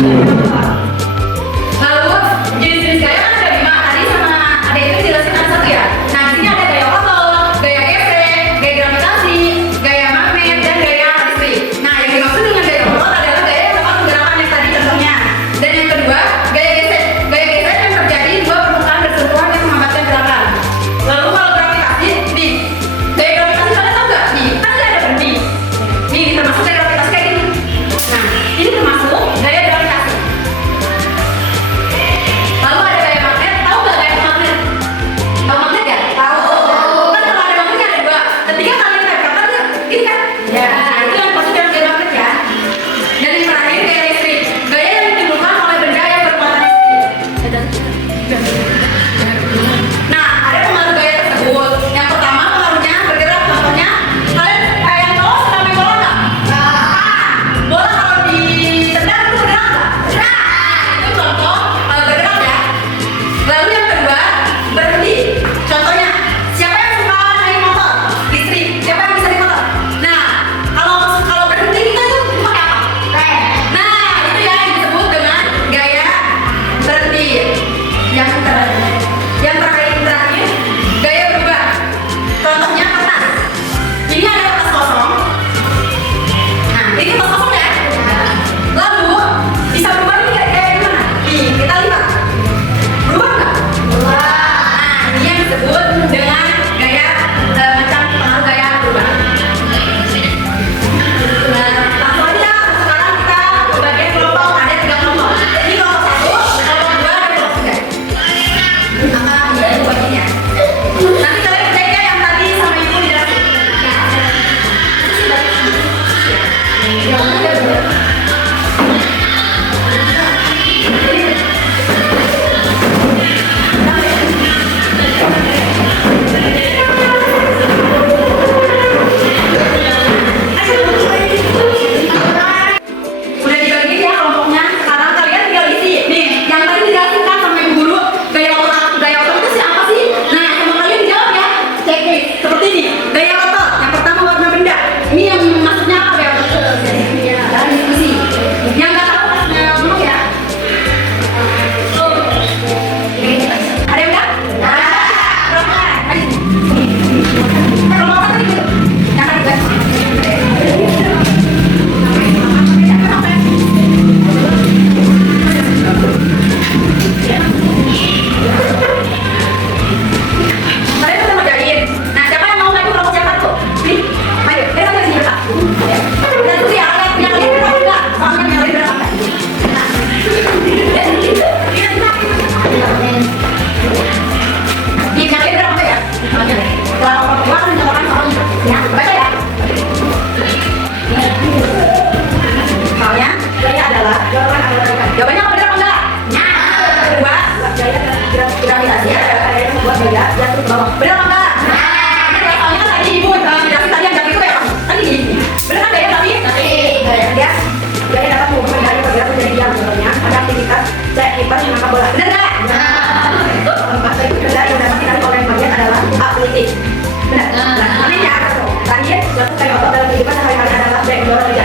Lalu jenis-jenis gaya kan ada 5 tadi sama ada itu jelasin ada 1 ya. Nah di sini ada gaya otot, gaya geprek, gaya gravitasi, gaya magnet dan gaya listrik. Nah yang dimaksud dengan gaya otot adalah gaya yang memang gerakan yang tadi contohnya. Dan yang kedua gaya gesek. Gaya gesek yang terjadi dua permukaan bersentuhan yang mengabatkan gerakan. Lalu kalau gravitasi, nih gaya gravitasi kalian tahu nggak? Nih kan nggak ada berhenti. Nih termasuk gaya gravitasi kayak gini. Nah ini termasuk gaya gravitasi. Lalu ada gaya magnet, tahu nggak gaya magnet? Tahu magnet ya? Tahu. Kan kalau ada magnetnya ada 2. Ketika kalian tempelkan tuh, ini kan? Ya. Nah itu yang maksud dengan gaya magnet ya. Dan yang terakhir gaya listrik. Gaya yang ditimbulkan oleh benda yang bermuatan listrik. Nah ada pengaruh gaya tersebut. Yang pertama pengaruhnya bergerak. Contohnya kalian yang cowok suka main bola nggak? Bola kalau ditendang itu bergerak nggak? Itu contoh bergerak ya. Lalu yang kedua berhenti. Contohnya siapa yang suka naik motor listrik? Siapa yang bisa naik motor? Nah kalau berhenti kita tuh pakai apa? Nah itu ya yang disebut dengan gaya berhenti. Yang terakhir gaya berubah. Contohnya kertas. Ini ada kertas kosong. Nah ini kertas kosong ya. Lalu bisa berubah nih kayak gimana? Nih kita lihat. Berubah nggak? Nah ini yang disebut dengan gaya macam pengaruh gaya berubah. Nah langsung aja sekarang kita ke bagian kelompok. Ada 3 kelompok. Ini kelompok 1, kelompok 2, dan kelompok 3. Maka ya itu bagiannya. Nanti kalian kerjain ya yang tadi sama ibu dijelasin. Udah dibagi ya kelompoknya. Sekarang kalian tinggal isi. Nih, yang tadi dijelasin kan sama ibu guru gaya otot itu siapa sih? Nah, sama kalian jawab ya. Cek seperti ini. Gaya otot. Yang pertama warna benda. Ini yang maksudnya apa gaya otot? Dalam diskusi. Yang nggak tahu maksudnya dulu ya. Ada yang nggak? Berapa? Ayo. Kelompok apa tadi gitu? Yang tadi guys. Kalian udah ngerjain. Nah, siapa yang mau maju kelompok siapa tuh? Nih, ayo, kita sampai sini berapa? Kita diskusi ya, kalian punya kalian berapa enggak? Soalnya punya kalian berapa? Nah, ini punya kalian berapa ya? Kelompok 2 kan mencontohkan soalnya. Ya, baca ya. Soalnya, gaya adalah jawaban anggota ikan. Jawabannya apa benar apa enggak? Kedua, gaya gravitasi adalah gaya yang membuat benda jatuh ke bawah. Benar apa enggak? Benar. Soalnya kan tadi ibu jelasin tadi yang jatuh itu kayak apa? Tadi gini. Benar kan gaya tapi? Gaya dia gaya dapat mengubah benda yang bergerak menjadi diam. Contohnya ada aktivitas cek kipas menangkap bola. Benar nggak? Itu bahasa itu benda yang dapat ditarik oleh bagian adalah ability. Benar. Artinya terakhir suatu gaya otot dalam kehidupan sehari-hari adalah gaya mendorong kerja.